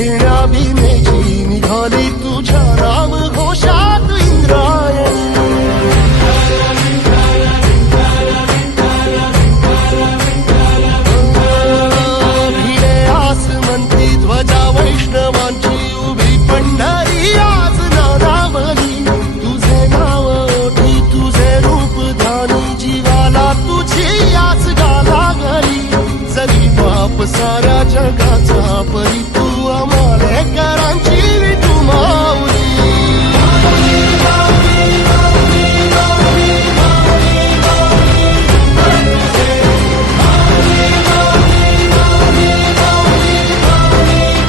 घेण्या भीमेची निघाली तुझ्या राम घोषात इंद्रायणी. भिडे आसमंती ध्वजा वैष्णवांची उभी पंढरी आज नारावली. तुझे नाव ओठी तुझे रूप ध्यानी जीवाला तुझी आज गाला घरी. जरी बाप साऱ्या जगाचा परी